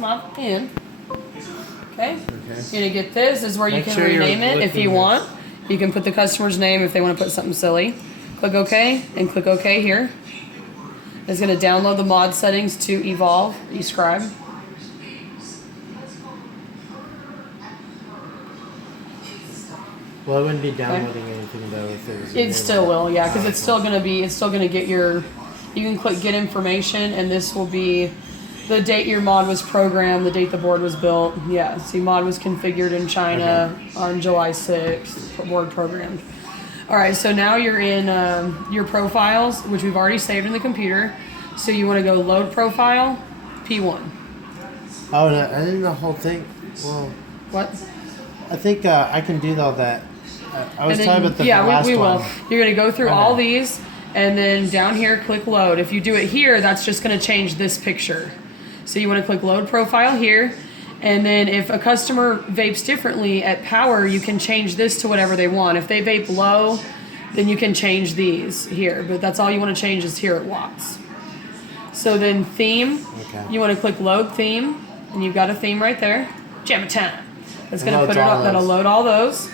Mod in. Okay. You're gonna get this. This is where you can rename it if you want. You can put the customer's name if they want to put something silly. Click OK and click OK here. It's gonna download the mod settings to Evolve eScribe. Well, I wouldn't be downloading anything though if it was. It still will, yeah, because it's still gonna get your. You can click Get Information, and this will be the date your mod was programmed, the date the board was built. Yeah, see, mod was configured in China on July 6th, board programmed. All right, so now you're in your profiles, which we've already saved in the computer. So you want to go Load Profile, P1. Oh, and then the whole thing. Well, what? I think I can do all that. I was talking about the last we one. will. You're going to go through all these, and then down here, click Load. If you do it here, that's just going to change this picture. So you want to click Load Profile here, and then if a customer vapes differently at power, you can change this to whatever they want. If they vape low, then you can change these here, but that's all you want to change is here at watts. So then theme, you want to click Load Theme, and you've got a theme right there. Jam it time. That's going to put it up. That'll load all those,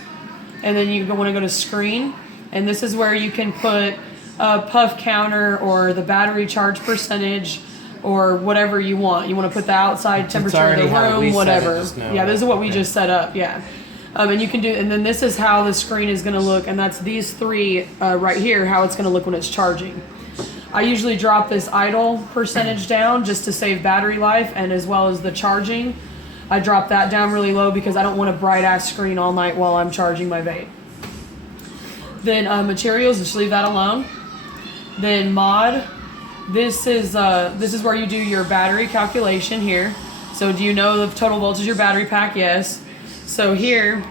and then you want to go to Screen, and this is where you can put a puff counter or the battery charge percentage, or whatever you want. You want to put the outside temperature of the room, whatever. Yeah, this is what we just set up. Yeah, and you can do. And then this is how the screen is going to look, and that's these three right here. How it's going to look when it's charging. I usually drop this idle percentage down just to save battery life, and as well as the charging, I drop that down really low because I don't want a bright ass screen all night while I'm charging my vape. Then materials, just leave that alone. Then mod. This is where you do your battery calculation here. So do you know the total voltage of your battery pack? Yes. So here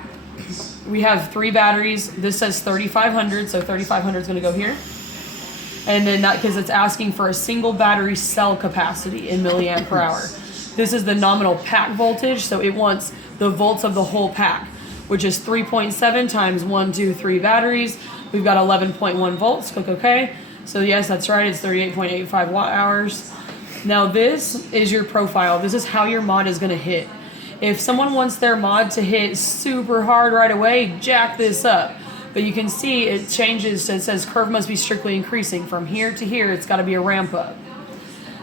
we have 3 batteries. This says 3500, so 3500 is going to go here. And then that because it's asking for a single battery cell capacity in milliamp per hour. This is the nominal pack voltage, so it wants the volts of the whole pack, which is 3.7 times 1, 2, 3 batteries. We've got 11.1 volts. Click OK. So yes, that's right, it's 38.85 watt hours. Now this is your profile. This is how your mod is gonna hit. If someone wants their mod to hit super hard right away, jack this up. But you can see it changes, it says curve must be strictly increasing. From here to here, it's gotta be a ramp up.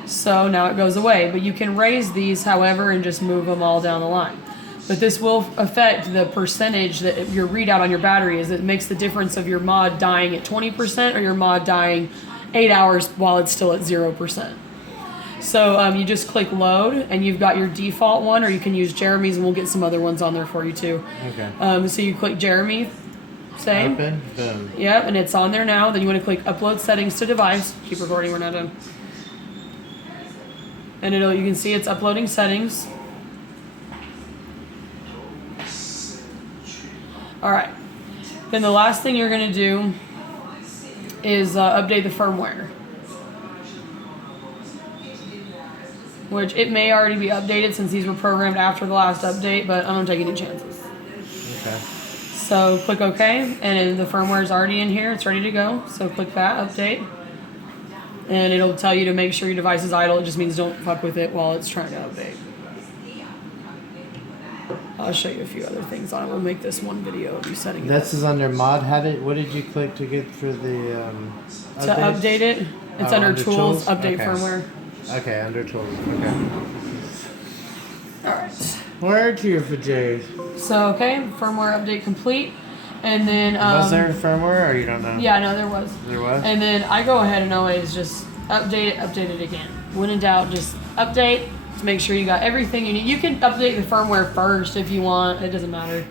So now it goes away, but you can raise these, however, and just move them all down the line. But this will affect the percentage that your readout on your battery is. It makes the difference of your mod dying at 20% or your mod dying 8 hours while it's still at 0%. So you just click load and you've got your default one, or you can use Jeremy's and we'll get some other ones on there for you too. Okay. So you click Jeremy, same. Open, boom. Yep, and it's on there now. Then you want to click upload settings to device. Keep recording, we're not done. And you can see it's uploading settings. All right, then the last thing you're gonna do is update the firmware, which it may already be updated since these were programmed after the last update, but I don't take any chances. Okay. So click OK, and the firmware is already in here, it's ready to go. So click that, update, and it'll tell you to make sure your device is idle. It just means don't fuck with it while it's trying to update. I'll show you a few other things on it. We'll make this one video of you setting it up. This is under mod. What did you click to get for the to update it? It's under tools, update firmware. Okay, under tools. Okay. Alright. Where's your for Jay? So firmware update complete. And then was there a firmware or you don't know? Yeah, no, there was. There was? And then I go ahead and always just update it again. When in doubt, just update. To make sure you got everything you need. You can update the firmware first if you want. It doesn't matter.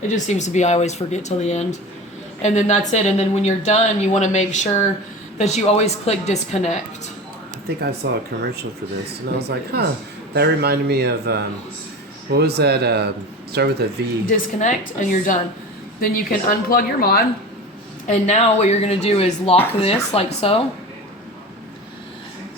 It just seems to be I always forget till the end. And then that's it. And then when you're done, you want to make sure that you always click disconnect. I think I saw a commercial for this, and I was like, huh. That reminded me of, what was that? Start with a V. Disconnect, and you're done. Then you can unplug your mod. And now what you're going to do is lock this like so.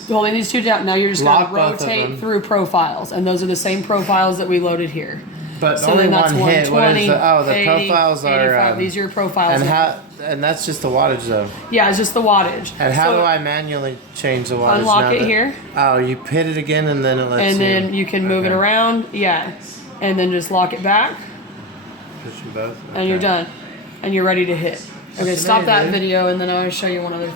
Holding these two down, now you're just going to rotate through profiles, and those are the same profiles that we loaded here. But So only then that's one hit. What is 120, the? The 80, profiles are. 85. These are your profiles. And that's just the wattage though. Yeah, it's just the wattage. And how So do I manually change the wattage? unlock now it that- here. Oh, you hit it again and then it lets And you. then you can move it Okay. around. Yeah. And then just lock it back. Push them both. And you're Okay. done. And you're ready to hit. Okay, That's stop that amazing. video and then I'll show you one other thing.